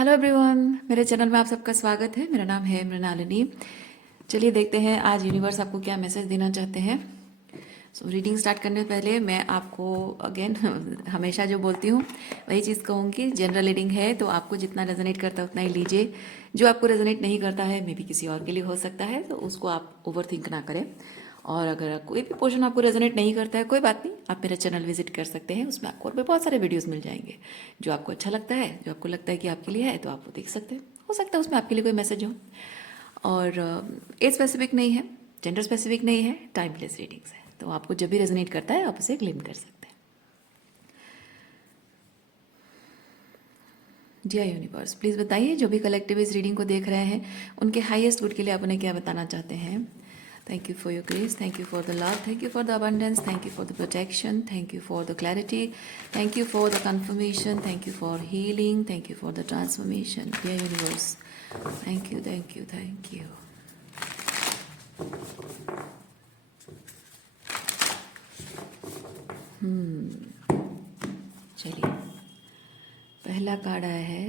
Hello everyone, मेरे channel में आप सबका स्वागत है। मेरा नाम है मृणालिनी। चलिए देखते हैं आज यूनिवर्स आपको क्या मैसेज देना चाहते हैं। रीडिंग स्टार्ट करने से पहले मैं आपको अगेन हमेशा जो बोलती हूँ वही चीज़ कहूँगी। जनरल रीडिंग है तो आपको जितना रेजोनेट करता है उतना ही लीजिए। जो आपको रेजोनेट नहीं करता है मे बी किसी और के लिए हो सकता है, तो उसको आप ओवर थिंक ना करें। और अगर कोई भी पोर्शन आपको रेजोनेट नहीं करता है, कोई बात नहीं, आप मेरा चैनल विजिट कर सकते हैं। उसमें आपको और भी बहुत सारे वीडियोस मिल जाएंगे। जो आपको अच्छा लगता है, जो आपको लगता है कि आपके लिए है, तो आप वो देख सकते हैं। हो सकता है उसमें आपके लिए कोई मैसेज हो। और एज स्पेसिफिक नहीं है, जेंडर स्पेसिफिक नहीं है, टाइमलेस रीडिंग्स है। तो आपको जब भी रेजोनेट करता है आप उसे क्लेम कर सकते हैं। डियर यूनिवर्स, प्लीज़ बताइए जो भी कलेक्टिव इस रीडिंग को देख रहे हैं उनके हाईएस्ट गुड के लिए आप उन्हें क्या बताना चाहते हैं। Thank you for your grace, thank you for the love, thank you for the abundance, thank you for the protection, thank you for the clarity, thank you for the confirmation, thank you for healing, thank you for the transformation. Dear universe, thank you, thank you, thank you. चलिए, पहला card आया है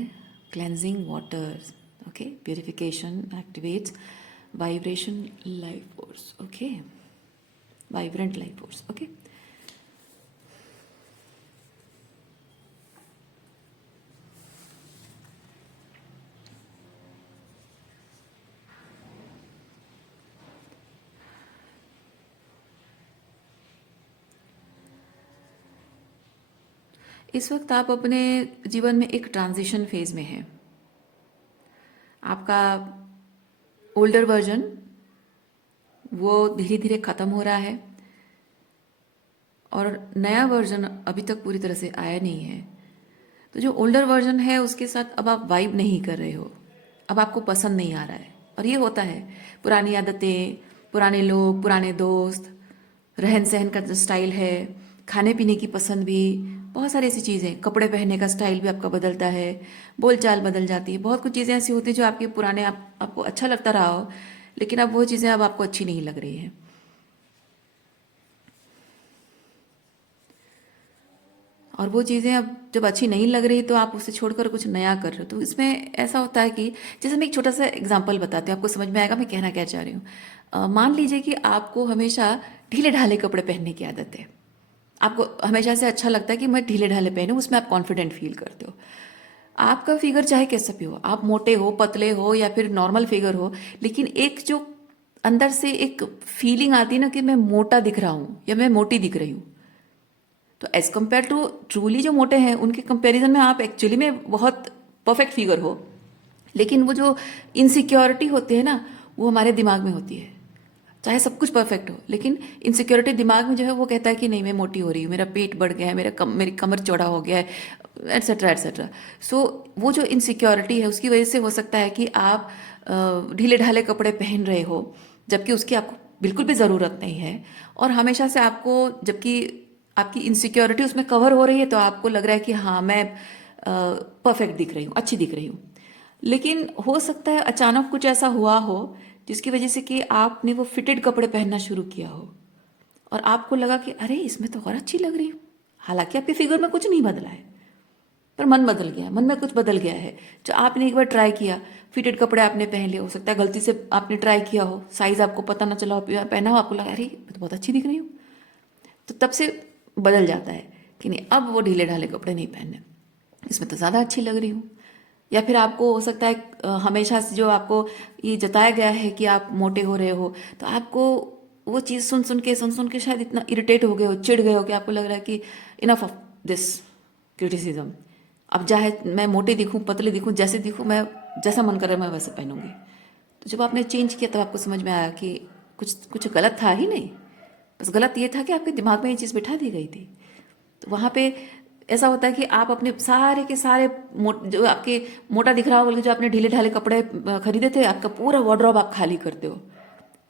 cleansing waters. Okay, purification activates vibration life force. Okay, vibrant life force. Okay, इस वक्त आप अपने जीवन में एक ट्रांजिशन फेज में हैं। आपका ओल्डर वर्जन वो धीरे धीरे ख़त्म हो रहा है और नया वर्जन अभी तक पूरी तरह से आया नहीं है। तो जो ओल्डर वर्जन है उसके साथ अब आप वाइब नहीं कर रहे हो, अब आपको पसंद नहीं आ रहा है। और ये होता है, पुरानी आदतें, पुराने लोग, पुराने दोस्त, रहन सहन का जो स्टाइल है, खाने पीने की पसंद भी, बहुत सारी ऐसी चीज़ें, कपड़े पहनने का स्टाइल भी आपका बदलता है, बोलचाल बदल जाती है। बहुत कुछ चीज़ें ऐसी होती हैं जो आपके पुराने आपको अच्छा लगता रहा हो, लेकिन अब वो चीज़ें अब आपको अच्छी नहीं लग रही हैं। और वो चीज़ें अब जब अच्छी नहीं लग रही तो आप उसे छोड़कर कुछ नया कर रहे हो। तो इसमें ऐसा होता है कि जैसे मैं एक छोटा सा एग्जांपल बताती हूँ, आपको समझ में आएगा मैं कहना क्या चाह रही हूँ। मान लीजिए कि आपको हमेशा ढीले ढाले कपड़े पहनने की आदत है। आपको हमेशा से अच्छा लगता है कि मैं ढीले ढाले पहनूं, उसमें आप कॉन्फिडेंट फील करते हो। आपका फिगर चाहे कैसा भी हो, आप मोटे हो, पतले हो या फिर नॉर्मल फिगर हो, लेकिन एक जो अंदर से एक फीलिंग आती है ना कि मैं मोटा दिख रहा हूँ या मैं मोटी दिख रही हूँ। तो एज कम्पेयर टू ट्रूली जो मोटे हैं उनके कंपैरिजन में आप एक्चुअली में बहुत परफेक्ट फिगर हो, लेकिन वो जो इनसिक्योरिटी होती है ना, वो हमारे दिमाग में होती है। चाहे सब कुछ परफेक्ट हो, लेकिन इनसिक्योरिटी दिमाग में जो है वो कहता है कि नहीं, मैं मोटी हो रही हूँ, मेरा पेट बढ़ गया है, मेरी कमर चौड़ा हो गया है, एट्सेट्रा एट्सेट्रा। सो वो जो इनसिक्योरिटी है उसकी वजह से हो सकता है कि आप ढीले ढाले कपड़े पहन रहे हो, जबकि उसकी आपको बिल्कुल भी ज़रूरत नहीं है। और हमेशा से आपको, जबकि आपकी इनसिक्योरिटी उसमें कवर हो रही है, तो आपको लग रहा है कि हाँ मैं परफेक्ट दिख रही हूँ, अच्छी दिख रही हूँ। लेकिन हो सकता है अचानक कुछ ऐसा हुआ हो जिसकी वजह से कि आपने वो फिटेड कपड़े पहनना शुरू किया हो और आपको लगा कि अरे इसमें तो और अच्छी लग रही हूँ। हालांकि आपके फिगर में कुछ नहीं बदला है, पर मन बदल गया है, मन में कुछ बदल गया है। जो आपने एक बार ट्राई किया, फिटेड कपड़े आपने पहन लिए, हो सकता है गलती से आपने ट्राई किया हो, साइज आपको पता ना चला हो, पहना हो, आपको लगा अरे मैं तो बहुत अच्छी दिख रही हूँ। तो तब से बदल जाता है कि नहीं, अब वो ढीले ढाले कपड़े नहीं पहनने, इसमें तो ज़्यादा अच्छी लग रही हूँ। या फिर आपको हो सकता है हमेशा से जो आपको ये जताया गया है कि आप मोटे हो रहे हो, तो आपको वो चीज़ सुन सुन के शायद इतना इरिटेट हो गए हो, चिढ़ गए हो कि आपको लग रहा है कि इनफ ऑफ दिस क्रिटिसिज्म। अब चाहे मैं मोटे दिखूं, पतले दिखूं, जैसे दिखूं, मैं जैसा मन कर रहा है मैं वैसे पहनूंगी। तो जब आपने चेंज किया तब आपको समझ में आया कि कुछ कुछ गलत था ही नहीं। बस गलत ये था कि आपके दिमाग में ये चीज़ बिठा दी गई थी। तो वहाँ पे ऐसा होता है कि आप अपने सारे के सारे जो आपके मोटा दिख रहा हो, बल्कि जो आपने ढीले ढाले कपड़े खरीदे थे, आपका पूरा वार्डरोब आप खाली करते हो।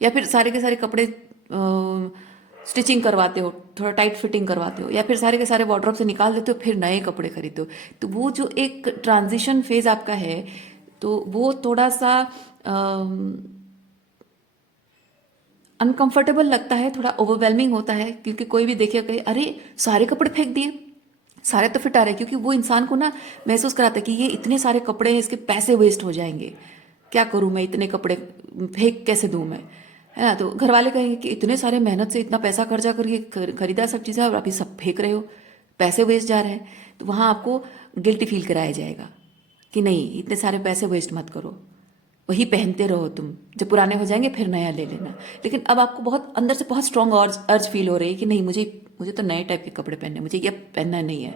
या फिर सारे के सारे कपड़े स्टिचिंग करवाते हो, थोड़ा टाइट फिटिंग करवाते हो, या फिर सारे के सारे वार्डरोब से निकाल देते हो, फिर नए कपड़े खरीदते हो। तो वो जो एक ट्रांजिशन फेज आपका है, तो वो थोड़ा सा अनकंफर्टेबल लगता है, थोड़ा ओवरवेलमिंग होता है, क्योंकि कोई भी देखे कहे अरे सारे कपड़े फेंक दिए, सारे तो फिट आ रहे हैं, क्योंकि वो इंसान को ना महसूस कराता है कि ये इतने सारे कपड़े हैं, इसके पैसे वेस्ट हो जाएंगे, क्या करूं मैं, इतने कपड़े फेंक कैसे दूं मैं, है ना। तो घर वाले कहेंगे कि इतने सारे मेहनत से इतना पैसा खर्चा करके खरीदा सब चीज़ें और अभी सब फेंक रहे हो, पैसे वेस्ट जा रहे हैं। तो वहाँ आपको गिल्टी फील कराया जाएगा कि नहीं, इतने सारे पैसे वेस्ट मत करो, वही पहनते रहो तुम, जब पुराने हो जाएंगे फिर नया ले लेना। लेकिन अब आपको बहुत अंदर से बहुत स्ट्रांग अर्ज फील हो रही है कि नहीं, मुझे मुझे तो नए टाइप के कपड़े पहनने, मुझे ये पहनना नहीं है,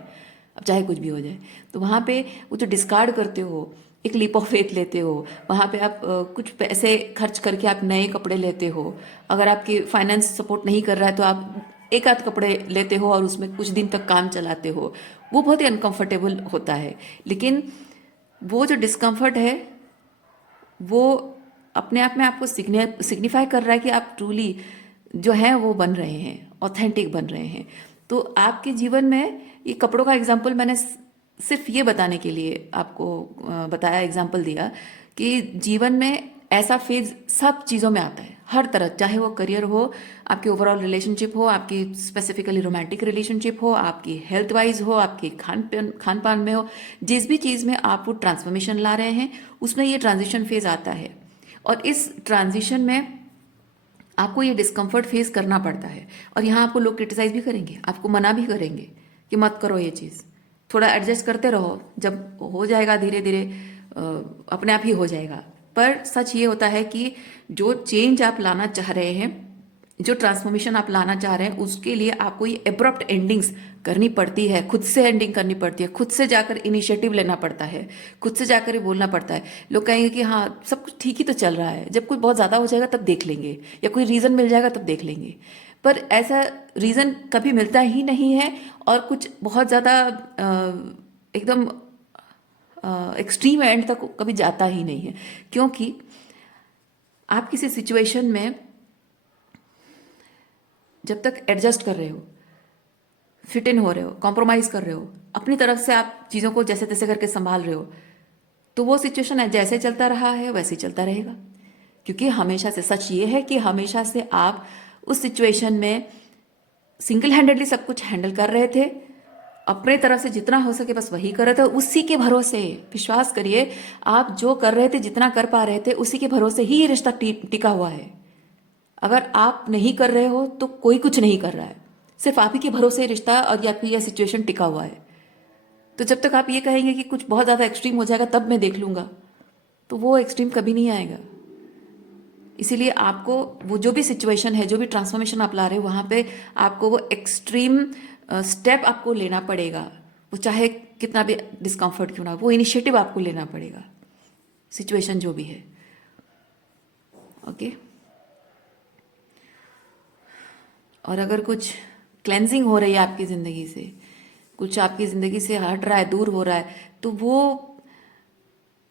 अब चाहे कुछ भी हो जाए। तो वहाँ पे वो जो डिस्कार्ड करते हो, एक लीप ऑफ फेथ लेते हो, वहाँ पे आप कुछ पैसे खर्च करके आप नए कपड़े लेते हो। अगर आपकी फाइनेंस सपोर्ट नहीं कर रहा है तो आप एक आध कपड़े लेते हो और उसमें कुछ दिन तक काम चलाते हो। वो बहुत ही अनकंफर्टेबल होता है, लेकिन वो जो डिस्कम्फर्ट है वो अपने आप में आपको सिग्निफाई कर रहा है कि आप ट्रूली जो हैं वो बन रहे हैं, ऑथेंटिक बन रहे हैं। तो आपके जीवन में ये कपड़ों का एग्जाम्पल मैंने सिर्फ ये बताने के लिए आपको बताया, एग्जाम्पल दिया कि जीवन में ऐसा फेज सब चीज़ों में आता है, हर तरह, चाहे वो करियर हो, आपकी ओवरऑल रिलेशनशिप हो, आपकी स्पेसिफिकली रोमांटिक रिलेशनशिप हो, आपकी हेल्थ वाइज हो, आपकी खान पान में हो, जिस भी चीज़ में आप वो ट्रांसफॉर्मेशन ला रहे हैं उसमें ये ट्रांजिशन फेज आता है। और इस ट्रांजिशन में आपको ये डिस्कम्फर्ट फेस करना पड़ता है। और यहाँ आपको लोग क्रिटिसाइज भी करेंगे, आपको मना भी करेंगे कि मत करो ये चीज़, थोड़ा एडजस्ट करते रहो, जब हो जाएगा धीरे धीरे अपने आप ही हो जाएगा। पर सच ये होता है कि जो चेंज आप लाना चाह रहे हैं, जो ट्रांसफॉर्मेशन आप लाना चाह रहे हैं, उसके लिए आपको ये एब्रप्ट एंडिंग्स करनी पड़ती है, खुद से एंडिंग करनी पड़ती है, खुद से जाकर इनिशिएटिव लेना पड़ता है, खुद से जाकर ये बोलना पड़ता है। लोग कहेंगे कि हाँ सब कुछ ठीक ही तो चल रहा है, जब कोई बहुत ज़्यादा हो जाएगा तब देख लेंगे, या कोई रीज़न मिल जाएगा तब देख लेंगे। पर ऐसा रीज़न कभी मिलता ही नहीं है, और कुछ बहुत ज़्यादा एकदम एक्सट्रीम एंड तक कभी जाता ही नहीं है। क्योंकि आप किसी सिचुएशन में जब तक एडजस्ट कर रहे हो, फिट इन हो रहे हो, कॉम्प्रोमाइज़ कर रहे हो, अपनी तरफ से आप चीज़ों को जैसे तैसे करके संभाल रहे हो, तो वो सिचुएशन है जैसे चलता रहा है वैसे ही चलता रहेगा। क्योंकि हमेशा से सच ये है कि हमेशा से आप उस सिचुएशन में सिंगल हैंडेडली सब कुछ हैंडल कर रहे थे, अपने तरफ से जितना हो सके बस वही कर रहे थे, उसी के भरोसे, विश्वास करिए, आप जो कर रहे थे, जितना कर पा रहे थे, उसी के भरोसे ही ये रिश्ता टिका हुआ है। अगर आप नहीं कर रहे हो तो कोई कुछ नहीं कर रहा है, सिर्फ आप ही के भरोसे रिश्ता और या फिर यह सिचुएशन टिका हुआ है। तो जब तक आप ये कहेंगे कि कुछ बहुत ज़्यादा एक्सट्रीम हो जाएगा तब मैं देख लूँगा, तो वो एक्सट्रीम कभी नहीं आएगा। इसीलिए आपको वो जो भी सिचुएशन है, जो भी ट्रांसफॉर्मेशन आप ला रहे हो, वहाँ पे आपको वो एक्सट्रीम स्टेप आपको लेना पड़ेगा, वो चाहे कितना भी डिस्कम्फर्ट क्यों ना, वो इनिशिएटिव आपको लेना पड़ेगा, सिचुएशन जो भी है। ओके। और अगर कुछ क्लेंजिंग हो रही है आपकी ज़िंदगी से, कुछ आपकी ज़िंदगी से हट रहा है, दूर हो रहा है, तो वो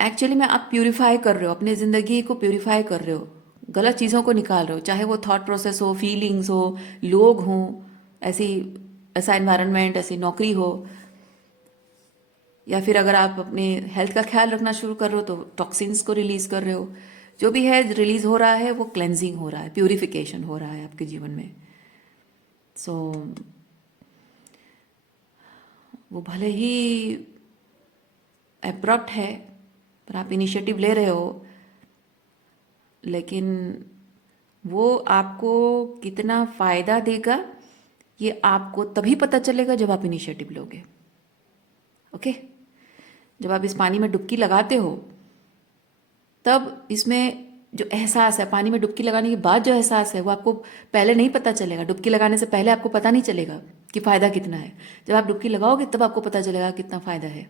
एक्चुअली में आप प्यूरिफाई कर रहे हो, अपनी ज़िंदगी को प्यूरिफाई कर रहे हो, गलत चीज़ों को निकाल रहे हो, चाहे वो थॉट प्रोसेस हो, फीलिंग्स हो, लोग हों, ऐसी ऐसा एनवायरनमेंट, ऐसी नौकरी हो, या फिर अगर आप अपने हेल्थ का ख्याल रखना शुरू कर रहे हो तो टॉक्सिन्स को रिलीज़ कर रहे हो। जो भी है रिलीज़ हो रहा है वो क्लेंजिंग हो रहा है, प्यूरिफिकेशन हो रहा है आपके जीवन में। सो वो भले ही एब्रप्ट है पर आप इनिशिएटिव ले रहे हो, लेकिन वो आपको कितना फ़ायदा देगा ये आपको तभी पता चलेगा जब आप इनिशिएटिव लोगे। ओके। जब आप इस पानी में डुबकी लगाते हो तब इसमें जो एहसास है, पानी में डुबकी लगाने के बाद जो एहसास है वो आपको पहले नहीं पता चलेगा, डुबकी लगाने से पहले आपको पता नहीं चलेगा कि फ़ायदा कितना है। जब आप डुबकी लगाओगे तब आपको पता चलेगा कितना फ़ायदा है।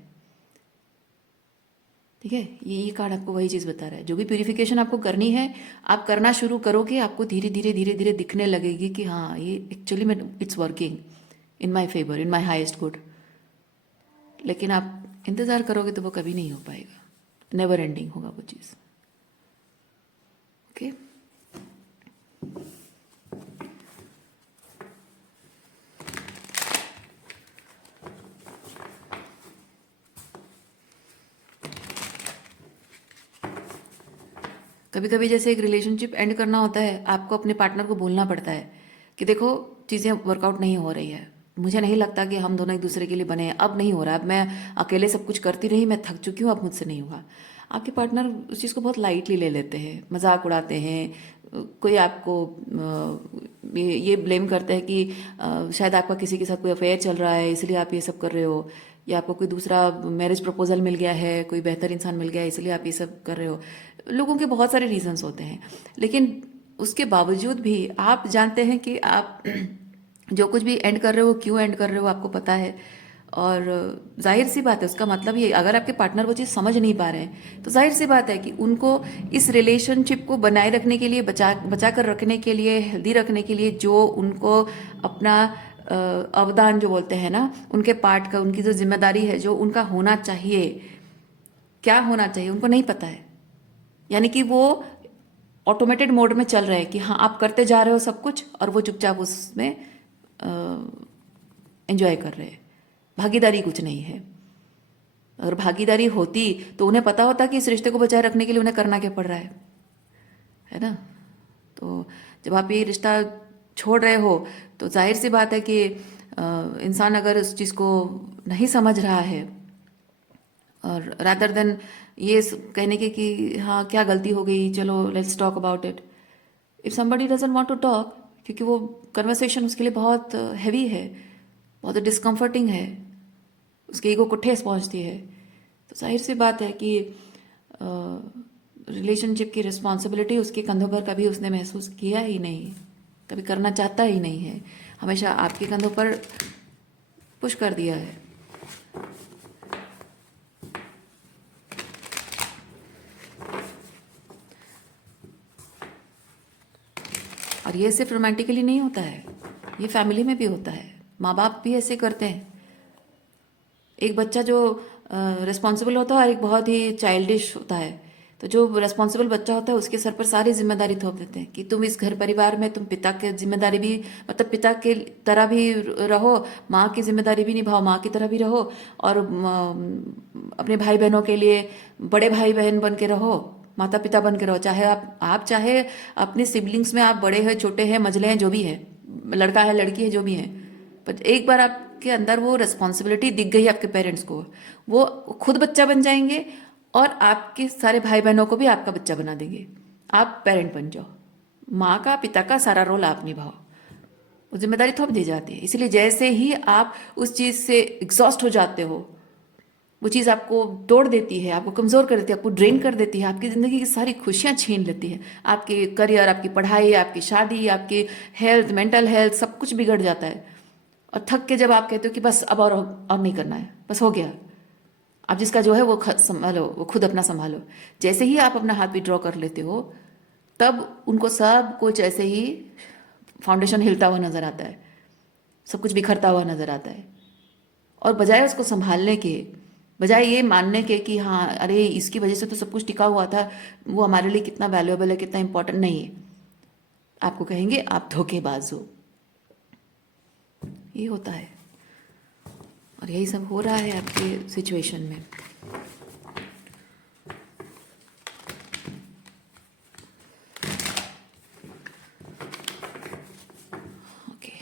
ठीक है, ये कार्ड आपको वही चीज़ बता रहा है। जो भी प्यूरिफिकेशन आपको करनी है, आप करना शुरू करोगे, आपको धीरे धीरे धीरे धीरे दिखने लगेगी कि हाँ ये एक्चुअली में it's working in my favour, in my heist good. लेकिन आप इंतज़ार करोगे तो वो कभी नहीं हो पाएगा, नेवर एंडिंग होगा वो चीज़। ओके। कभी कभी जैसे एक रिलेशनशिप एंड करना होता है, आपको अपने पार्टनर को बोलना पड़ता है कि देखो चीज़ें वर्कआउट नहीं हो रही है, मुझे नहीं लगता कि हम दोनों एक दूसरे के लिए बने हैं, अब नहीं हो रहा है, अब मैं अकेले सब कुछ करती रही, मैं थक चुकी हूँ, अब मुझसे नहीं हुआ। आपके पार्टनर उस चीज़ को बहुत लाइटली ले लेते हैं, मजाक उड़ाते हैं। कोई आपको ये ब्लेम करते हैं कि शायद आपका किसी के साथ कोई अफेयर चल रहा है इसलिए आप ये सब कर रहे हो, या आपको कोई दूसरा मैरिज प्रपोजल मिल गया है, कोई बेहतर इंसान मिल गया है इसलिए आप ये सब कर रहे हो। लोगों के बहुत सारे रीजंस होते हैं, लेकिन उसके बावजूद भी आप जानते हैं कि आप जो कुछ भी एंड कर रहे हो क्यों एंड कर रहे हो आपको पता है। और जाहिर सी बात है, उसका मतलब ये, अगर आपके पार्टनर वो चीज़ समझ नहीं पा रहे हैं तो जाहिर सी बात है कि उनको इस रिलेशनशिप को बनाए रखने के लिए, बचा कर रखने के लिए, हेल्दी रखने के लिए जो उनको अपना अवदान जो बोलते हैं ना, उनके पार्ट का, उनकी जो जिम्मेदारी है, जो उनका होना चाहिए, क्या होना चाहिए उनको नहीं पता है। यानी कि वो ऑटोमेटेड मोड में चल रहे हैं कि हाँ आप करते जा रहे हो सब कुछ और वो चुपचाप उसमें एंजॉय कर रहे हैं। भागीदारी कुछ नहीं है। अगर भागीदारी होती तो उन्हें पता होता कि इस रिश्ते को बचाए रखने के लिए उन्हें करना क्या पड़ रहा है ना। तो जब आप ये रिश्ता छोड़ रहे हो तो जाहिर सी बात है कि इंसान अगर उस चीज़ को नहीं समझ रहा है, और रादर देन ये कहने के कि हाँ क्या गलती हो गई, चलो let's talk about it, if somebody doesn't want to talk, क्योंकि वो कन्वर्सेशन उसके लिए बहुत हैवी है, बहुत डिस्कम्फर्टिंग है, उसके ईगो को ठेस पहुंचती है, तो जाहिर सी बात है कि रिलेशनशिप की रिस्पॉन्सिबिलिटी उसके कंधों पर कभी उसने महसूस किया ही नहीं, कभी करना चाहता ही नहीं है, हमेशा आपके कंधों पर पुश कर दिया है। और ये सिर्फ रोमांटिकली नहीं होता है, ये फैमिली में भी होता है। माँ बाप भी ऐसे करते हैं। एक बच्चा जो रिस्पॉन्सिबल होता है और एक बहुत ही चाइल्डिश होता है, तो जो रिस्पॉन्सिबल बच्चा होता है उसके सर पर सारी जिम्मेदारी थोप देते हैं कि तुम इस घर परिवार में, तुम पिता की जिम्मेदारी भी, मतलब पिता के तरह भी रहो, माँ की जिम्मेदारी भी निभाओ, माँ की तरह भी रहो, और अपने भाई बहनों के लिए बड़े भाई बहन बन के रहो, माता पिता बन के रहो। चाहे आप चाहे अपने सिबलिंग्स में आप बड़े हैं, छोटे हैं, मझले हैं, जो भी है, लड़का है, लड़की है, जो भी है, पर एक बार आपके अंदर वो रिस्पॉन्सिबिलिटी दिख गई आपके पेरेंट्स को, वो खुद बच्चा बन जाएंगे और आपके सारे भाई बहनों को भी आपका बच्चा बना देंगे। आप पेरेंट बन जाओ, माँ का, पिता का सारा रोल आप निभाओ, वो जिम्मेदारी थोप दी जाती है। इसलिए जैसे ही आप उस चीज़ से एग्जॉस्ट हो जाते हो, वो चीज़ आपको तोड़ देती है, आपको कमज़ोर कर देती है, आपको ड्रेन कर देती है, आपकी ज़िंदगी की सारी खुशियाँ छीन लेती है, आपके करियर, आपकी पढ़ाई, आपकी शादी, आपकी हेल्थ, मेंटल हेल्थ, सब कुछ बिगड़ जाता है। और थक के जब आप कहते हो कि बस अब और नहीं करना है, बस हो गया, आप जिसका जो है वो संभालो, वो खुद अपना संभालो, जैसे ही आप अपना हाथ विड्रॉ कर लेते हो, तब उनको सब कुछ ऐसे ही फाउंडेशन हिलता हुआ नजर आता है, सब कुछ बिखरता हुआ नजर आता है। और बजाय उसको संभालने के, बजाय ये मानने के कि हाँ अरे इसकी वजह से तो सब कुछ टिका हुआ था, वो हमारे लिए कितना वैल्यूएबल है, कितना इंपॉर्टेंट, नहीं है, आपको कहेंगे आप धोखेबाज हो। ये होता है, और यही सब हो रहा है आपके सिचुएशन में। ओके,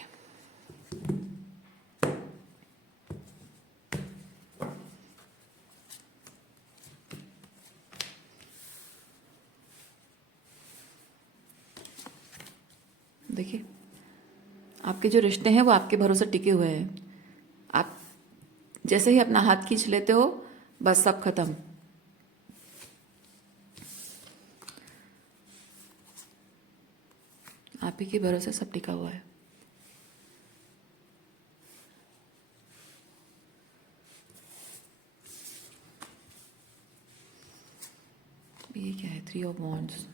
देखिए आपके जो रिश्ते हैं वो आपके भरोसे टिके हुए हैं। आप जैसे ही अपना हाथ खींच लेते हो, बस सब खत्म। आप ही के भरोसे सब टिका हुआ है। ये क्या है, 3 ऑफ वॉन्ड्स।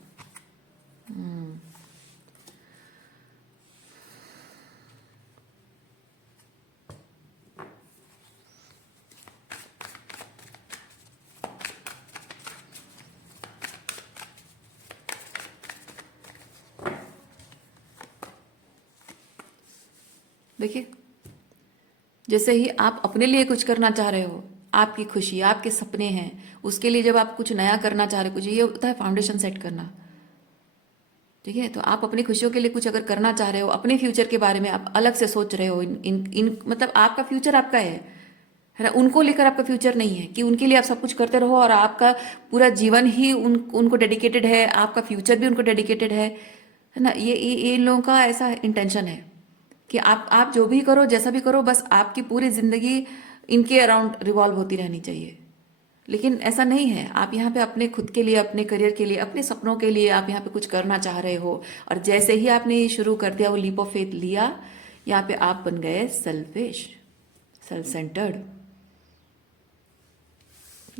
देखिए जैसे ही आप अपने लिए कुछ करना चाह रहे हो, आपकी खुशी, आपके सपने हैं, उसके लिए जब आप कुछ नया करना चाह रहे हो, कुछ, ये होता है फाउंडेशन सेट करना। ठीक है, तो आप अपनी खुशियों के लिए कुछ अगर करना चाह रहे हो, अपने फ्यूचर के बारे में आप अलग से सोच रहे हो, इन मतलब आपका फ्यूचर आपका है ना, उनको लेकर आपका फ्यूचर नहीं है कि उनके लिए आप सब कुछ करते रहो और आपका पूरा जीवन ही उनको डेडिकेटेड है, आपका फ्यूचर भी उनको डेडिकेटेड है ना। ये इन लोगों का ऐसा इंटेंशन है कि आप जो भी करो, जैसा भी करो, बस आपकी पूरी जिंदगी इनके अराउंड रिवॉल्व होती रहनी चाहिए। लेकिन ऐसा नहीं है, आप यहाँ पे अपने खुद के लिए, अपने करियर के लिए, अपने सपनों के लिए आप यहाँ पे कुछ करना चाह रहे हो, और जैसे ही आपने ये शुरू कर दिया, वो लीप ऑफ फेथ लिया, यहाँ पे आप बन गए सेल्फिश, सेल्फ सेंटर्ड,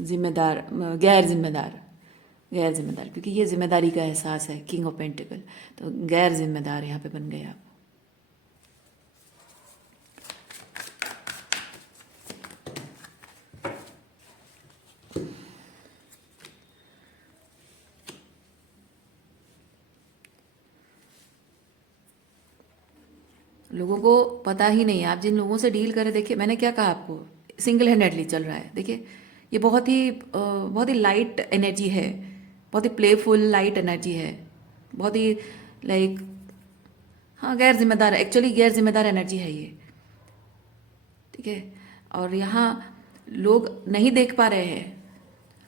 जिम्मेदार, गैर जिम्मेदार, गैर जिम्मेदार, क्योंकि ये जिम्मेदारी का एहसास है, किंग ऑफ पेंटिकल, तो गैर जिम्मेदार यहाँ पे बन गए आप। लोगों को पता ही नहीं है, आप जिन लोगों से डील करें, देखिए मैंने क्या कहा आपको, सिंगल हैंडेडली चल रहा है। देखिए ये बहुत ही लाइट एनर्जी है, बहुत ही प्लेफुल लाइट एनर्जी है, बहुत ही लाइक, हाँ गैर जिम्मेदार, एक्चुअली गैर जिम्मेदार एनर्जी है ये। ठीक है, और यहाँ लोग नहीं देख पा रहे हैं,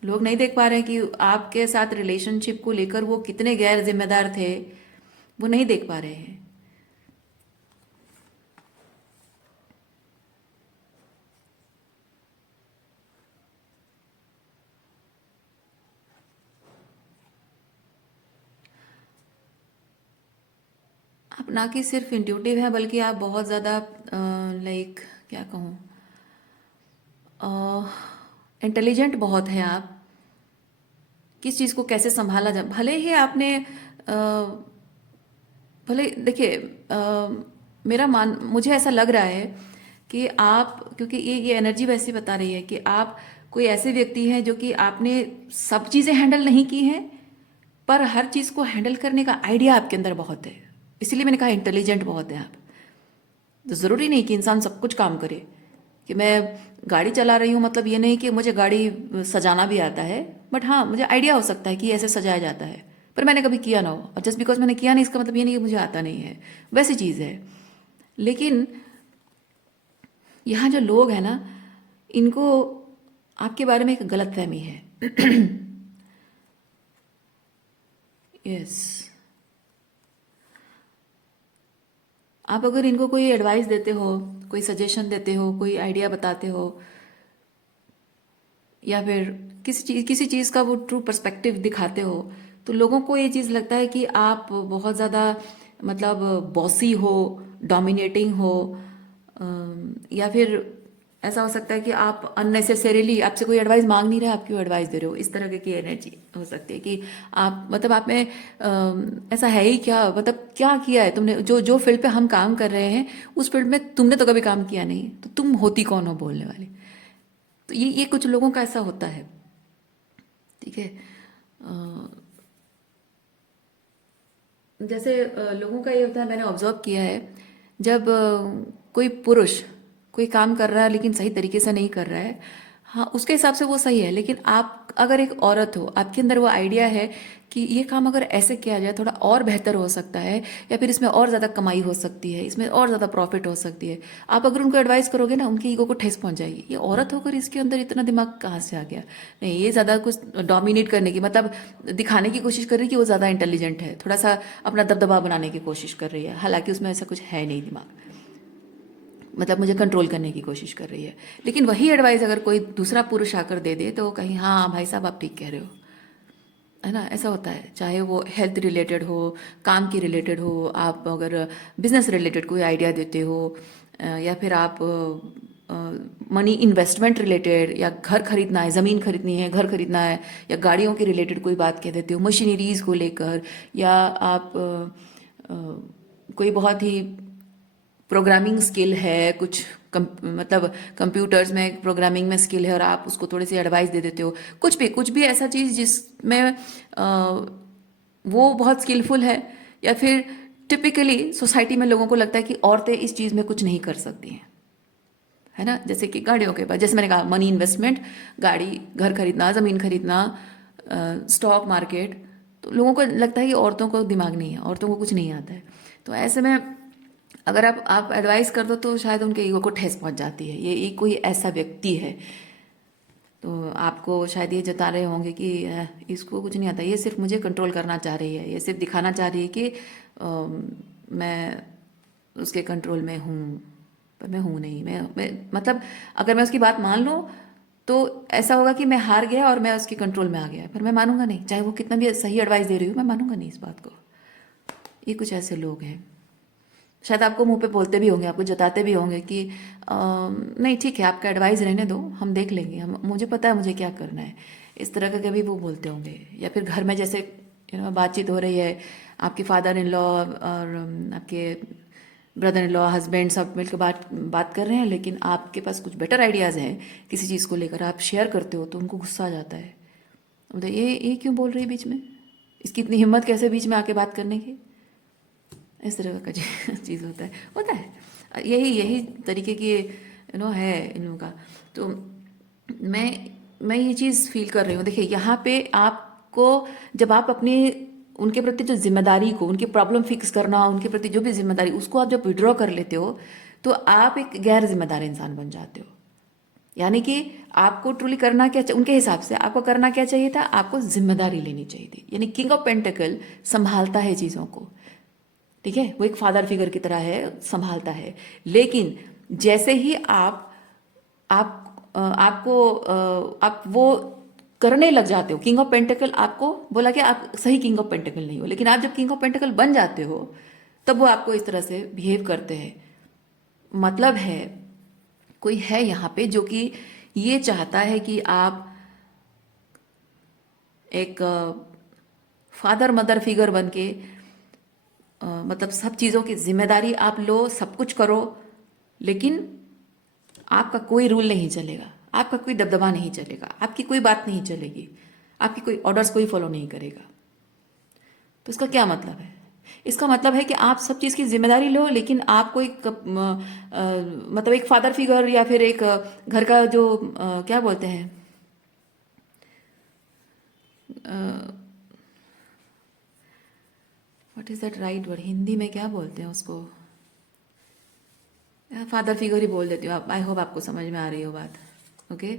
लोग नहीं देख पा रहे हैं कि आपके साथ रिलेशनशिप को लेकर वो कितने गैर जिम्मेदार थे, वो नहीं देख पा रहे हैं। आप ना कि सिर्फ इंट्यूटिव हैं, बल्कि आप बहुत ज़्यादा लाइक, क्या कहूँ, इंटेलिजेंट बहुत हैं आप। किस चीज़ को कैसे संभाला जाए, भले ही आपने भले देखिए, मुझे ऐसा लग रहा है कि आप, क्योंकि ये एनर्जी वैसी बता रही है कि आप कोई ऐसे व्यक्ति हैं जो कि आपने सब चीज़ें हैंडल नहीं की हैं, पर हर चीज़ को हैंडल करने का आइडिया आपके अंदर बहुत है। इसीलिए मैंने कहा इंटेलिजेंट बहुत है आप। तो ज़रूरी नहीं कि इंसान सब कुछ काम करे, कि मैं गाड़ी चला रही हूँ मतलब ये नहीं कि मुझे गाड़ी सजाना भी आता है, बट हाँ मुझे आइडिया हो सकता है कि ऐसे सजाया जाता है, पर मैंने कभी किया ना हो, और जस्ट बिकॉज मैंने किया नहीं इसका मतलब ये नहीं कि मुझे आता नहीं है, वैसी चीज़ है। लेकिन यहाँ जो लोग हैं ना, इनको आपके बारे में एक गलत फहमी है। यस, आप अगर इनको कोई एडवाइस देते हो, कोई सजेशन देते हो, कोई आइडिया बताते हो, या फिर किसी चीज़ का वो ट्रू पर्सपेक्टिव दिखाते हो, तो लोगों को ये चीज़ लगता है कि आप बहुत ज़्यादा मतलब बॉसी हो, डोमिनेटिंग हो, या फिर ऐसा हो सकता है कि आप अननेसेसरीली, आपसे कोई एडवाइस मांग नहीं रहा, आप क्यों एडवाइस दे रहे हो, इस तरह की एनर्जी हो सकती है कि आप मतलब आप में ऐसा है ही क्या, मतलब क्या किया है तुमने, जो जो फील्ड पे हम काम कर रहे हैं उस फील्ड में तुमने तो कभी काम किया नहीं, तो तुम होती कौन हो बोलने वाली। तो ये कुछ लोगों का ऐसा होता है। ठीक है, जैसे लोगों का ये होता है, मैंने ऑब्जर्व किया है, जब कोई पुरुष कोई काम कर रहा है लेकिन सही तरीके से नहीं कर रहा है, हाँ उसके हिसाब से वो सही है, लेकिन आप अगर एक औरत हो, आपके अंदर वो आइडिया है कि ये काम अगर ऐसे किया जाए थोड़ा और बेहतर हो सकता है, या फिर इसमें और ज़्यादा कमाई हो सकती है, इसमें और ज़्यादा प्रॉफिट हो सकती है, आप अगर उनको एडवाइस करोगे ना, उनकी ईगो को ठेस पहुंच जाएगी, ये औरत होकर इसके अंदर इतना दिमाग कहाँ से आ गया। नहीं, ये ज़्यादा कुछ डोमिनेट करने की, मतलब दिखाने की कोशिश कर रही है कि वो ज़्यादा इंटेलिजेंट है, थोड़ा सा अपना दबदबा बनाने की कोशिश कर रही है, हालांकि उसमें ऐसा कुछ है नहीं दिमाग, मतलब मुझे कंट्रोल करने की कोशिश कर रही है। लेकिन वही एडवाइस अगर कोई दूसरा पुरुष आकर दे दे, तो कहीं हाँ भाई साहब आप ठीक कह रहे हो, है ना, ऐसा होता है। चाहे वो हेल्थ रिलेटेड हो, काम की रिलेटेड हो, आप अगर बिजनेस रिलेटेड कोई आइडिया देते हो, या फिर आप मनी इन्वेस्टमेंट रिलेटेड, या घर खरीदना है, ज़मीन खरीदनी है, घर खरीदना है, या गाड़ियों के रिलेटेड कोई बात कह देते हो, मशीनरीज़ को लेकर, या आप कोई बहुत ही प्रोग्रामिंग स्किल है, मतलब कंप्यूटर्स में प्रोग्रामिंग में स्किल है, और आप उसको थोड़ी सी एडवाइस दे देते हो, कुछ भी ऐसा चीज़ जिसमें वो बहुत स्किलफुल है, या फिर टिपिकली सोसाइटी में लोगों को लगता है कि औरतें इस चीज़ में कुछ नहीं कर सकती हैं, है ना, जैसे कि गाड़ियों के पास, जैसे मैंने कहा मनी इन्वेस्टमेंट, गाड़ी, घर खरीदना, ज़मीन खरीदना, स्टॉक मार्केट, तो लोगों को लगता है कि औरतों को दिमाग नहीं है, औरतों को कुछ नहीं आता है। तो ऐसे में अगर आप एडवाइस कर दो तो शायद उनके ईगो को ठेस पहुंच जाती है। ये कोई ऐसा व्यक्ति है, तो आपको शायद ये जता रहे होंगे कि इसको कुछ नहीं आता, ये सिर्फ मुझे कंट्रोल करना चाह रही है, ये सिर्फ दिखाना चाह रही है कि मैं उसके कंट्रोल में हूँ। पर मैं हूँ नहीं। मैं मतलब अगर मैं उसकी बात मान लूँ तो ऐसा होगा कि मैं हार गया और मैं उसके कंट्रोल में आ गया, पर मैं मानूंगा नहीं, चाहे वो कितना भी सही एडवाइस दे रही हूँ, मैं मानूंगा नहीं इस बात को। ये कुछ ऐसे लोग हैं। शायद आपको मुंह पे बोलते भी होंगे, आपको जताते भी होंगे कि नहीं ठीक है, आपका एडवाइस रहने दो, हम देख लेंगे, हम मुझे पता है मुझे क्या करना है। इस तरह का कभी वो बोलते होंगे। या फिर घर में जैसे बातचीत हो रही है, आपके फादर इन लॉ और आपके ब्रदर इन लॉ, हस्बैंड सब मिलकर बात बात कर रहे हैं, लेकिन आपके पास कुछ बेटर आइडियाज़ हैं किसी चीज़ को लेकर, आप शेयर करते हो तो उनको गुस्सा आ जाता है। मतलब ये क्यों बोल रही है बीच में, इसकी इतनी हिम्मत कैसे बीच में आके बात करने की। इस तरह का चीज़ होता है यही यही तरीके की है इन लोगों का। तो मैं मैं ये चीज़ फील कर रही हूँ। देखिए यहाँ पे आपको, जब आप अपनी उनके प्रति जो जिम्मेदारी को, उनकी प्रॉब्लम फिक्स करना, उनके प्रति जो भी जिम्मेदारी, उसको आप जब विड्रॉ कर लेते हो तो आप एक गैर जिम्मेदार इंसान बन जाते हो। यानी कि आपको ट्रूली करना क्या उनके हिसाब से आपको करना क्या चाहिए था, आपको जिम्मेदारी लेनी चाहिए थी। यानी किंग ऑफ पेंटिकल संभालता है चीज़ों को, ठीक है, वो एक फादर फिगर की तरह है, संभालता है। लेकिन जैसे ही आप वो करने लग जाते हो, किंग ऑफ पेंटिकल आपको बोला कि आप सही किंग ऑफ पेंटिकल नहीं हो, लेकिन आप जब किंग ऑफ पेंटिकल बन जाते हो तब वो आपको इस तरह से बिहेव करते हैं। मतलब है कोई है यहाँ पे जो कि ये चाहता है कि आप एक फादर मदर फिगर बन के मतलब सब चीज़ों की जिम्मेदारी आप लो, सब कुछ करो, लेकिन आपका कोई रूल नहीं चलेगा, आपका कोई दबदबा नहीं चलेगा, आपकी कोई बात नहीं चलेगी, आपकी कोई ऑर्डर्स कोई फॉलो नहीं करेगा। तो इसका क्या मतलब है? इसका मतलब है कि आप सब चीज़ की जिम्मेदारी लो, लेकिन आपको एक मतलब एक फादर फिगर या फिर एक घर का जो क्या बोलते हैं, what is that right word, Hindi में क्या बोलते हैं उसको, फादर फिगर ही बोल देती हूँ। आप, आई होप आपको समझ में आ रही हो बात। ओके,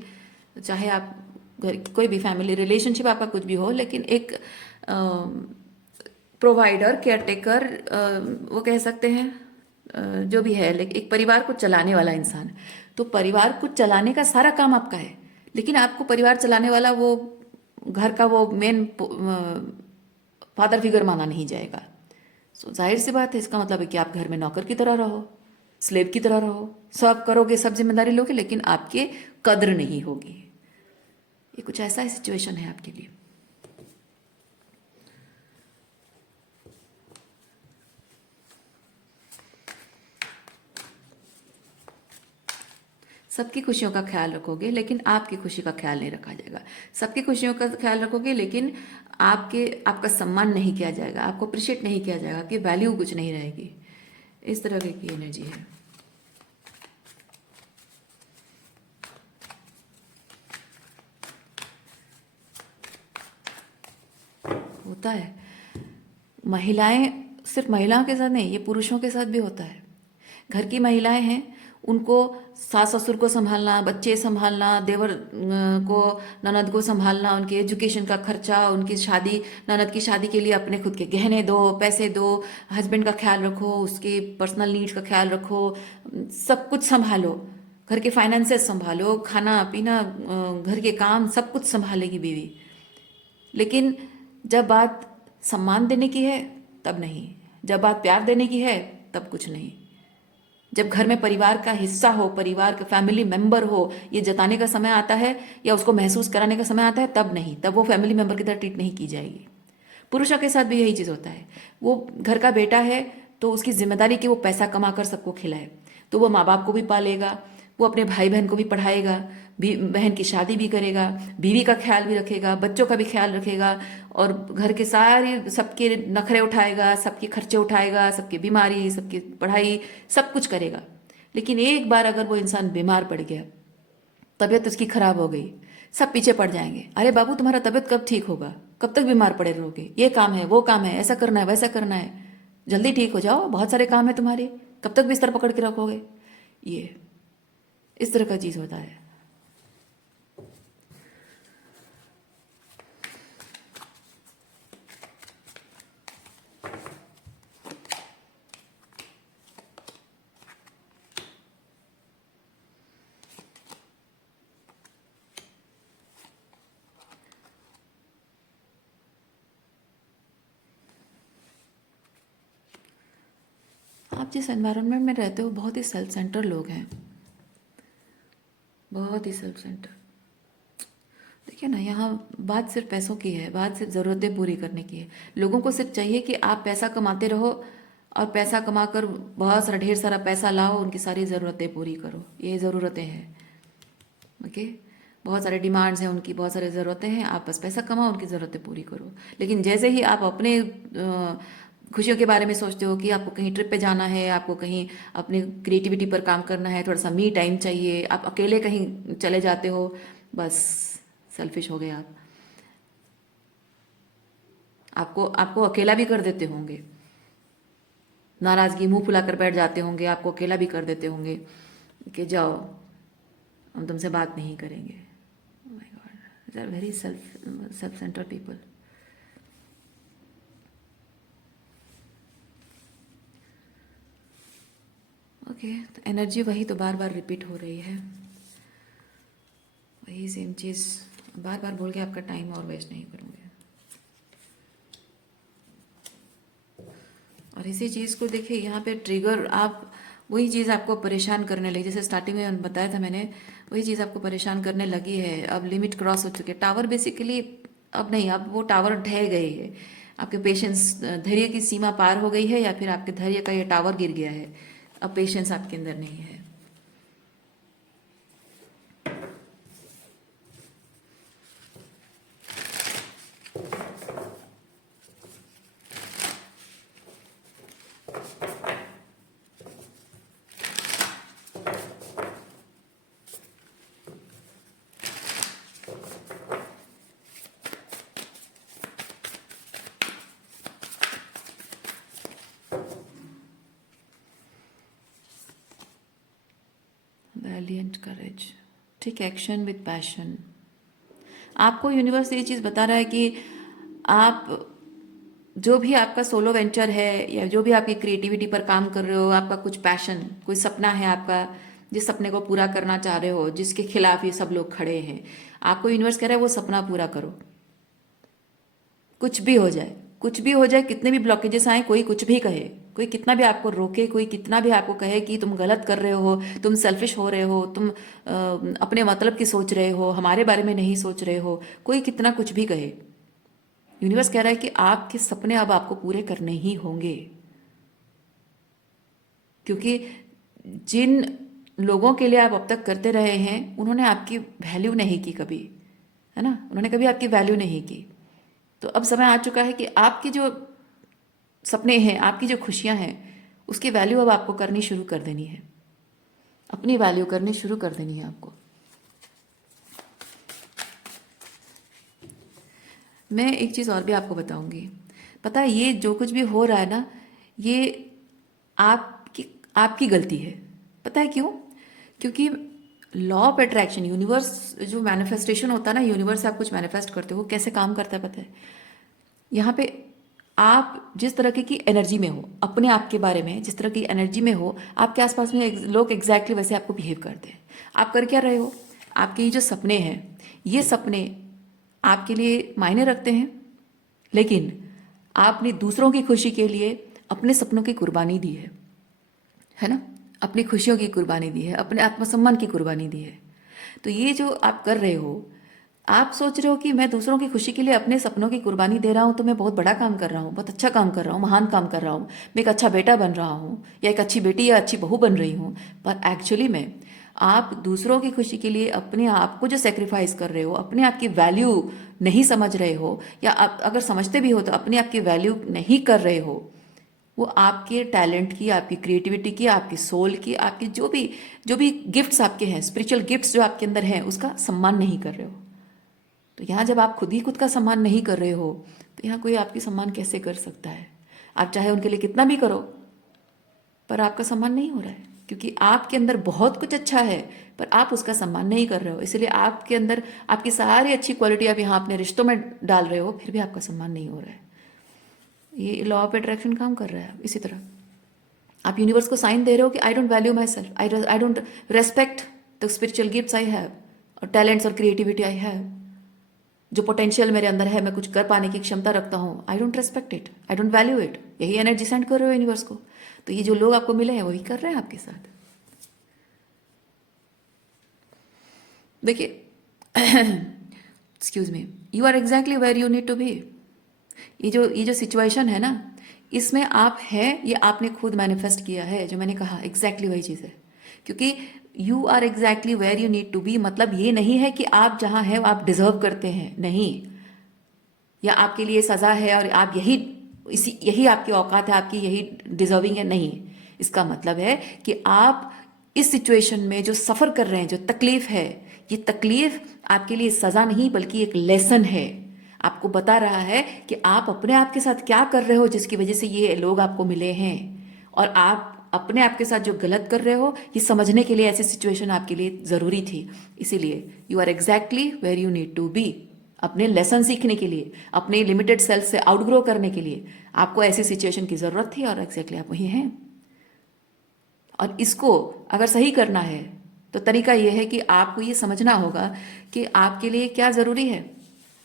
चाहे आप घर कोई भी फैमिली रिलेशनशिप आपका कुछ भी हो, लेकिन एक प्रोवाइडर, केयर टेकर, वो कह सकते हैं, जो भी है, लेकिन एक परिवार को चलाने वाला इंसान। तो परिवार को चलाने का सारा काम आपका है, लेकिन आपको परिवार चलाने वाला वो घर का वो मेन फादर फिगर माना नहीं जाएगा। सो जाहिर सी बात है, इसका मतलब है कि आप घर में नौकर की तरह रहो, स्लेव की तरह रहो, सब करोगे, सब जिम्मेदारी लोगे, लेकिन आपके कद्र नहीं होगी। ये कुछ ऐसा ही सिचुएशन है आपके लिए। सबकी खुशियों का ख्याल रखोगे, लेकिन आपकी खुशी का ख्याल नहीं रखा जाएगा। सबकी खुशियों का ख्याल रखोगे, लेकिन आपका सम्मान नहीं किया जाएगा, आपको अप्रिशिएट नहीं किया जाएगा, आपकी वैल्यू कुछ नहीं रहेगी। इस तरह की एनर्जी है। होता है, महिलाएं, सिर्फ महिलाओं के साथ नहीं, ये पुरुषों के साथ भी होता है। घर की महिलाएं हैं, उनको सास ससुर को संभालना, बच्चे संभालना, देवर को, ननद को संभालना, उनके एजुकेशन का खर्चा, उनकी शादी, ननद की शादी के लिए अपने खुद के गहने दो, पैसे दो, हस्बैंड का ख्याल रखो, उसके पर्सनल नीड्स का ख्याल रखो, सब कुछ संभालो, घर के फाइनेंसेस संभालो, खाना पीना, घर के काम, सब कुछ संभालेगी बीवी। लेकिन जब बात सम्मान देने की है तब नहीं, जब बात प्यार देने की है तब कुछ नहीं, जब घर में परिवार का हिस्सा हो, परिवार का फैमिली मेंबर हो, ये जताने का समय आता है या उसको महसूस कराने का समय आता है, तब नहीं, तब वो फैमिली मेंबर की तरह ट्रीट नहीं की जाएगी। पुरुषों के साथ भी यही चीज़ होता है। वो घर का बेटा है तो उसकी जिम्मेदारी कि वो पैसा कमा कर सबको खिलाए, तो वो माँ बाप को भी पालेगा, वो अपने भाई बहन को भी पढ़ाएगा, बहन की शादी भी करेगा, बीवी का ख्याल भी रखेगा, बच्चों का भी ख्याल रखेगा, और घर के सारे सबके नखरे उठाएगा, सबके खर्चे उठाएगा, सबकी बीमारी, सबकी पढ़ाई, सब कुछ करेगा। लेकिन एक बार अगर वो इंसान बीमार पड़ गया, तबीयत उसकी खराब हो गई, सब पीछे पड़ जाएंगे, अरे बाबू तुम्हारा तबीयत कब ठीक होगा, कब तक बीमार पड़े रहोगे? ये काम है, वो काम है, ऐसा करना है, वैसा करना है, जल्दी ठीक हो जाओ, बहुत सारे काम है तुम्हारे, कब तक बिस्तर पकड़ के रखोगे? ये इस तरह का चीज़ होता है। आप जिस एनवायरनमेंट में रहते हो बहुत ही सेल्फ सेंटर लोग हैं, बहुत ही सेल्फ सेंटर। देखिए ना, यहाँ बात सिर्फ पैसों की है, बात सिर्फ ज़रूरतें पूरी करने की है। लोगों को सिर्फ चाहिए कि आप पैसा कमाते रहो और पैसा कमाकर बहुत सारा ढेर सारा पैसा लाओ, उनकी सारी ज़रूरतें पूरी करो। ये ज़रूरतें हैं, ओके। बहुत सारे डिमांड्स हैं उनकी, बहुत सारी ज़रूरतें हैं, आप बस पैसा कमाओ, उनकी ज़रूरतें पूरी करो। लेकिन जैसे ही आप अपने खुशियों के बारे में सोचते हो कि आपको कहीं ट्रिप पे जाना है, आपको कहीं अपनी क्रिएटिविटी पर काम करना है, थोड़ा सा मी टाइम चाहिए, आप अकेले कहीं चले जाते हो, बस सेल्फिश हो गए आप। आपको आपको अकेला भी कर देते होंगे, नाराज़गी मुंह फुलाकर बैठ जाते होंगे, आपको अकेला भी कर देते होंगे कि जाओ, हम तुमसे बात नहीं करेंगे। My god, they are very self centered people. Okay, तो एनर्जी वही तो बार बार रिपीट हो रही है, वही सेम चीज़ बार बार बोल के आपका टाइम और वेस्ट नहीं करूँगी। और इसी चीज़ को देखिए यहाँ पे ट्रिगर, आप वही चीज़ आपको परेशान करने लगी, जैसे स्टार्टिंग में बताया था मैंने, वही चीज़ आपको परेशान करने लगी है। अब लिमिट क्रॉस हो चुकी है। टावर बेसिकली अब नहीं, अब वो टावर ढह गए है। आपके पेशेंस, धैर्य की सीमा पार हो गई है, या फिर आपके धैर्य का ये टावर गिर गया है। अब पेशेंस आपके अंदर नहीं है। Valiant courage, take action with passion. आपको यूनिवर्स ये चीज़ बता रहा है कि आप जो भी आपका सोलो वेंचर है, या जो भी आपकी क्रिएटिविटी पर काम कर रहे हो, आपका कुछ पैशन, कोई सपना है आपका, जिस सपने को पूरा करना चाह रहे हो, जिसके खिलाफ ये सब लोग खड़े हैं, आपको यूनिवर्स कह रहा है वो सपना पूरा करो। कुछ भी हो जाए, कुछ भी हो जाए, कितने भी ब्लॉकेजेस आए, कोई कुछ भी कहे, कोई कितना भी आपको रोके, कोई कितना भी आपको कहे कि तुम गलत कर रहे हो, तुम सेल्फिश हो रहे हो, तुम अपने मतलब की सोच रहे हो, हमारे बारे में नहीं सोच रहे हो, कोई कितना कुछ भी कहे, यूनिवर्स कह रहा है कि आपके सपने अब आपको पूरे करने ही होंगे। क्योंकि जिन लोगों के लिए आप अब तक करते रहे हैं, उन्होंने आपकी वैल्यू नहीं की कभी, है ना, उन्होंने कभी आपकी वैल्यू नहीं की। तो अब समय आ चुका है कि आपकी जो सपने हैं, आपकी जो खुशियां हैं, उसकी वैल्यू अब आपको करनी शुरू कर देनी है, अपनी वैल्यू करनी शुरू कर देनी है आपको। मैं एक चीज़ और भी आपको बताऊंगी। पता है, ये जो कुछ भी हो रहा है ना, ये आपकी आपकी गलती है। पता है क्यों? क्योंकि लॉ ऑफ अट्रैक्शन, यूनिवर्स जो मैनिफेस्टेशन होता है ना, यूनिवर्स से आप कुछ मैनिफेस्ट करते हो, वो कैसे काम करता है पता है? यहाँ पे आप जिस तरह की एनर्जी में हो, अपने आप के बारे में जिस तरह की एनर्जी में हो, आपके आसपास में लोग एग्जैक्टली वैसे आपको बिहेव करते हैं। आप कर क्या रहे हो? आपके ये जो सपने हैं, ये सपने आपके लिए मायने रखते हैं, लेकिन आपने दूसरों की खुशी के लिए अपने सपनों की कुर्बानी दी है ना, अपनी खुशियों की कुर्बानी दी है, अपने आत्मसम्मान की कुर्बानी दी है। तो ये जो आप कर रहे हो, आप सोच रहे हो कि मैं दूसरों की खुशी के लिए अपने सपनों की कुर्बानी दे रहा हूँ, तो मैं बहुत बड़ा काम कर रहा हूँ, बहुत अच्छा काम कर रहा हूँ, महान काम कर रहा हूँ, मैं एक अच्छा बेटा बन रहा हूँ, या एक अच्छी बेटी या अच्छी बहू बन रही हूँ। पर एक्चुअली में आप दूसरों की खुशी के लिए अपने आप को जो सेक्रीफाइस कर रहे हो, अपने आप की वैल्यू नहीं समझ रहे हो, या आप अगर समझते भी हो तो अपने आप की वैल्यू नहीं कर रहे हो, वो आपके टैलेंट की, आपकी क्रिएटिविटी की, आपकी सोल की, आपकी जो भी गिफ्ट्स आपके हैं, स्पिरिचुअल गिफ्ट्स जो आपके अंदर हैं, उसका सम्मान नहीं कर रहे हो। तो यहाँ जब आप खुद ही खुद का सम्मान नहीं कर रहे हो तो यहाँ कोई आपकी सम्मान कैसे कर सकता है? आप चाहे उनके लिए कितना भी करो पर आपका सम्मान नहीं हो रहा है, क्योंकि आपके अंदर बहुत कुछ अच्छा है पर आप उसका सम्मान नहीं कर रहे हो। इसलिए आपके अंदर आपकी सारी अच्छी क्वालिटी आप यहाँ अपने रिश्तों में डाल रहे हो, फिर भी आपका सम्मान नहीं हो रहा है। ये लॉ ऑफ अट्रैक्शन काम कर रहा है। इसी तरह आप यूनिवर्स को साइन दे रहे हो कि I don't value my self, I don't respect the spiritual gifts I have और टैलेंट्स और क्रिएटिविटी आई हैव, जो पोटेंशियल मेरे अंदर है, मैं कुछ कर पाने की क्षमता रखता हूँ, I don't respect it, I don't value it. यही एनर्जी सेंड कर रहे हो यूनिवर्स को। तो ये जो लोग आपको मिले हैं वही कर रहे हैं आपके साथ। देखिए, excuse me, you are exactly where you need to be. ये जो सिचुएशन है ना, इसमें आप हैं, ये आपने खुद मैनिफेस्ट किया है। जो मैंने कहा एग्जैक्टली वही चीज़ है, क्योंकि you are exactly where you need to be मतलब ये नहीं है कि आप जहाँ हैं आप डिजर्व करते हैं, नहीं, या आपके लिए सज़ा है और आप यही आपकी औकात है, आपकी यही डिजर्विंग है, नहीं। इसका मतलब है कि आप इस सिचुएशन में जो सफ़र कर रहे हैं, जो तकलीफ है, ये तकलीफ आपके लिए सज़ा नहीं बल्कि एक लेसन है। आपको बता रहा है कि आप अपने आप के साथ क्या कर रहे हो जिसकी वजह से ये लोग आपको मिले हैं, और आप अपने आप के साथ जो गलत कर रहे हो ये समझने के लिए ऐसी सिचुएशन आपके लिए ज़रूरी थी। इसीलिए you are exactly where you need to be. अपने लेसन सीखने के लिए, अपने लिमिटेड सेल्फ से आउटग्रो करने के लिए आपको ऐसी सिचुएशन की ज़रूरत थी और एग्जैक्टली आप वही हैं। और इसको अगर सही करना है तो तरीका ये है कि आपको ये समझना होगा कि आपके लिए क्या ज़रूरी है।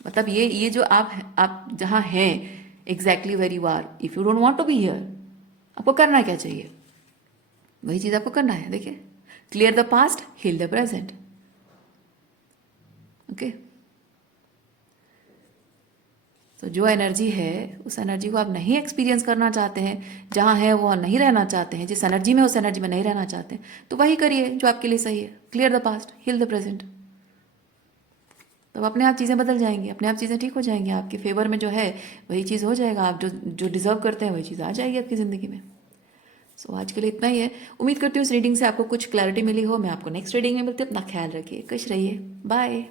मतलब ये जो आप जहाँ हैं exactly where you are, if you don't want to be here, आपको करना क्या चाहिए? वही चीज़ आपको करना है। देखिए, clear the past, heal the present. Okay, तो जो एनर्जी है उस एनर्जी को आप नहीं एक्सपीरियंस करना चाहते हैं, जहाँ है वो नहीं रहना चाहते हैं, जिस एनर्जी में उस एनर्जी में नहीं रहना चाहते हैं, तो वही करिए जो आपके लिए सही है। Clear the past, heal the present. तब अपने आप चीज़ें बदल जाएंगी, अपने आप चीज़ें ठीक हो जाएंगी, आपके फेवर में जो है वही चीज़ हो जाएगा। आप जो डिजर्व करते हैं वही चीज़ आ जाएगी आपकी ज़िंदगी में। सो आज के लिए इतना ही है। उम्मीद करती हूँ इस रीडिंग से आपको कुछ क्लैरिटी मिली हो। मैं आपको नेक्स्ट रीडिंग में मिलती हूँ। अपना ख्याल रखिए, खुश रहिए, बाय।